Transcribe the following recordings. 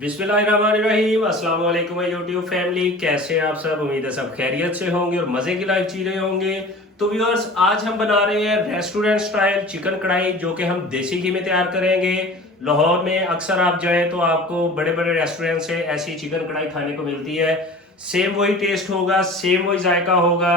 बिस्मिल्लाहिर्रहमानिर्रहीम। अस्सलाम वालेकुम यूट्यूब फैमिली, कैसे हैं आप सब। उम्मीद है सब खैरियत से होंगे और मजे की लाइफ जी रहे होंगे। तो व्यूअर्स, आज हम बना रहे हैं रेस्टोरेंट स्टाइल चिकन कढ़ाई, जो कि हम देसी घी में तैयार करेंगे। लाहौर में अक्सर आप जाएं तो आपको बड़े बड़े रेस्टोरेंट से ऐसी चिकन कढ़ाई खाने को मिलती है। सेम वही टेस्ट होगा, सेम वही जायका होगा।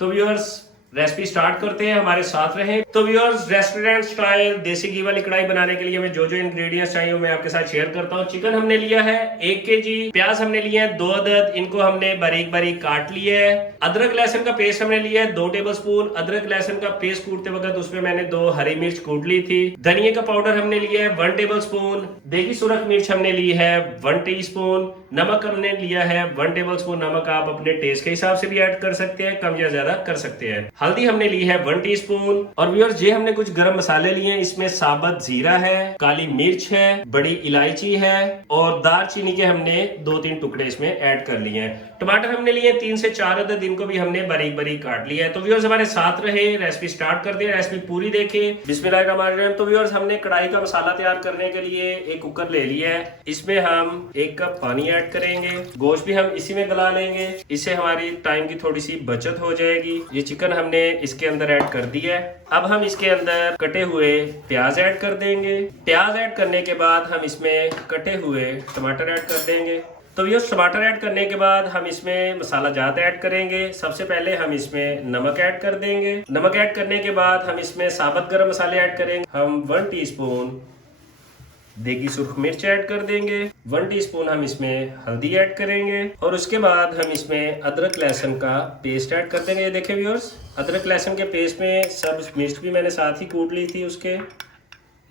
तो व्यूअर्स, रेसिपी स्टार्ट करते हैं, हमारे साथ रहें। तो व्यूअर्स, रेस्टोरेंट स्टाइल देसी घी वाली कढ़ाई बनाने के लिए हमें जो जो इंग्रेडिएंट्स चाहिए मैं आपके साथ शेयर करता हूँ। चिकन हमने लिया है 1 kg, प्याज हमने लिया है 2 अदद, इनको हमने बारीक बारीक काट लिया है। अदरक लहसुन का पेस्ट हमने लिया है 2 टेबलस्पून। अदरक लहसुन का पेस्ट कूटते वक्त उसमें मैंने 2 हरी मिर्च कूट ली थी। धनिया का पाउडर हमने लिया है 1 टेबलस्पून। देगी सुरख मिर्च हमने ली है 1 टीस्पून। नमक हमने लिया है 1 टेबलस्पून। नमक आप अपने टेस्ट के हिसाब से भी ऐड कर सकते हैं, कम या ज्यादा कर सकते हैं। हल्दी हमने ली है 1 टीस्पून। और व्यूअर्स, ये हमने कुछ गरम मसाले लिए हैं। इसमें साबुत जीरा है, काली मिर्च है, बड़ी इलायची है और दालचीनी के हमने 2-3 टुकड़े इसमें ऐड कर लिए हैं। टमाटर हमने लिए 3 से 4 अदद, इनको भी हमने बारीक बारीक काट लिया है। तो व्यूअर्स, हमारे साथ रहे, रेसिपी स्टार्ट कर दिया, रेसिपी पूरी देखें। बिस्मिल्लाहिर्रहमानिर्रहीम। तो व्यूअर्स, हमने कढ़ाई का मसाला तैयार करने के लिए एक कुकर ले लिया है। इसमें हम 1 कप पानी ऐड करेंगे। गोश्त भी हम इसी में गला लेंगे, इससे हमारी टाइम की थोड़ी सी बचत हो जाएगी। ये चिकन हमने इसके अंदर ऐड कर दिया है। अब हम इसके अंदर कटे हुए प्याज ऐड कर देंगे। प्याज ऐड करने के बाद हम इसमें कटे हुए टमाटर ऐड कर देंगे। तो ये टमाटर ऐड करने के बाद हम इसमें मसाला जात ऐड करेंगे। सबसे पहले हम इसमें नमक ऐड कर देंगे। नमक ऐड करने के बाद हम इसमें साबुत गरम मसाले ऐड करेंगे। हम 1 टीस्पून देगी सुर्ख मिर्च ऐड कर देंगे। 1 टीस्पून हम इसमें हल्दी ऐड करेंगे और उसके बाद हम इसमें अदरक लहसुन का पेस्ट ऐड कर देंगे। ये देखें व्यूअर्स, अदरक लहसुन के पेस्ट में सब मिर्च भी मैंने साथ ही कूट ली थी उसके,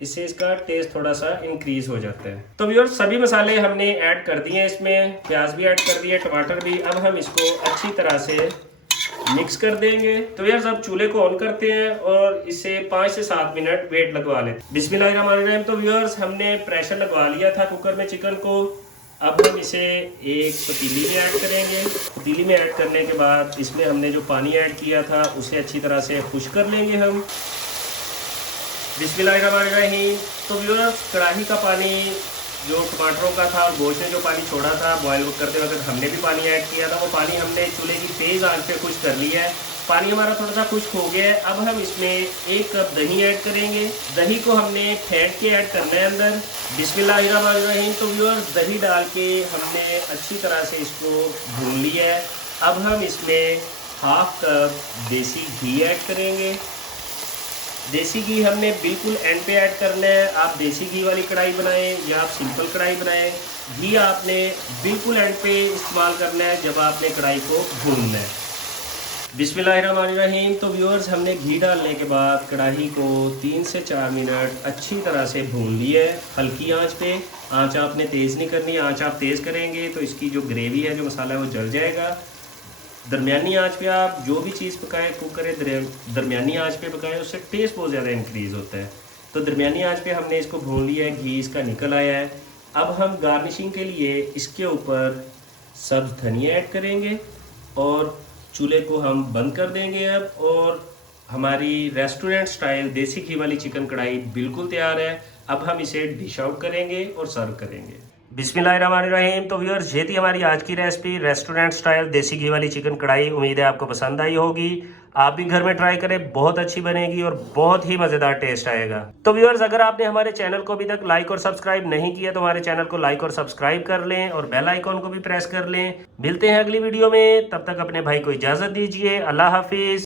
इससे इसका टेस्ट थोड़ा सा इंक्रीज हो जाता है। तो व्यूअर्स, सभी मसाले हमने ऐड कर दिए हैं, इसमें प्याज भी ऐड कर दिए, टमाटर भी। अब हम इसको अच्छी तरह से मिक्स कर देंगे। तो यार, अब चूल्हे को ऑन करते हैं और इसे 5 से 7 मिनट वेट लगवा लेते। बिस्मिल्लाहिर्रहमानिर्रहीम। तो व्यूअर्स, हमने प्रेशर लगवा लिया था कुकर में चिकन को। अब हम इसे एक पतीली में ऐड करेंगे। पतीली में ऐड करने के बाद इसमें हमने जो पानी ऐड किया था उसे अच्छी तरह से खुश्क कर लेंगे हम। बिस्मिल्लाहिर्रहमानिर्रहीम। तो व्यूअर्स, कढ़ाई का पानी जो टमाटरों का था और गोश्त ने जो पानी छोड़ा था बॉयल करते वक्त हमने भी पानी ऐड किया था, वो पानी हमने चूल्हे की तेज आंच पे खुश्क कर लिया है। पानी हमारा थोड़ा सा खुश्क हो गया है। अब हम इसमें 1 कप दही ऐड करेंगे। दही को हमने फेंट के ऐड करना है अंदर। बिस्मिल्लाहिर्रहमानिर्रहीम। तो व्यूअर्स, दही डाल के हमने अच्छी तरह से इसको भून लिया है। अब हम इसमें 1/2 कप देसी घी ऐड करेंगे। देसी घी हमने बिल्कुल एंड पे ऐड करना है। आप देसी घी वाली कढ़ाई बनाएं या आप सिंपल कढ़ाई बनाएं, घी आपने बिल्कुल एंड पे इस्तेमाल करना है जब आपने कढ़ाई को भूनना है। बिस्मिल्लाहिर्रहमानिर्रहीम। तो व्यूअर्स, हमने घी डालने के बाद कढ़ाई को 3 से 4 मिनट अच्छी तरह से भून लिया है हल्की आंच पे। आंच आपने तेज़ नहीं करनी, आंच आप तेज़ करेंगे तो इसकी जो ग्रेवी है, जो मसाला है, वो जल जाएगा। दरमियानी आंच पे आप जो भी चीज़ पकाएं, कुक करें, दरमियानी आंच पे पकाएं, उससे टेस्ट बहुत ज़्यादा इंक्रीज़ होता है। तो दरमियानी आंच पे हमने इसको भून लिया है, घी इसका निकल आया है। अब हम गार्निशिंग के लिए इसके ऊपर सब्ज़ धनिया ऐड करेंगे और चूल्हे को हम बंद कर देंगे अब। और हमारी रेस्टोरेंट स्टाइल देसी घी वाली चिकन कढ़ाई बिल्कुल तैयार है। अब हम इसे डिश आउट करेंगे और सर्व करेंगे। बिस्मिल्लाहिर्रहमानिर्रहीम। तो व्यूअर्स, ये थी हमारी आज की रेसिपी, रेस्टोरेंट स्टाइल देसी घी वाली चिकन कढ़ाई। उम्मीद है आपको पसंद आई होगी। आप भी घर में ट्राई करें, बहुत अच्छी बनेगी और बहुत ही मज़ेदार टेस्ट आएगा। तो व्यूअर्स, अगर आपने हमारे चैनल को अभी तक लाइक और सब्सक्राइब नहीं किया तो हमारे चैनल को लाइक और सब्सक्राइब कर लें और बेल आइकॉन को भी प्रेस कर लें। मिलते हैं अगली वीडियो में, तब तक अपने भाई को इजाज़त दीजिए। अल्लाह हाफिज़।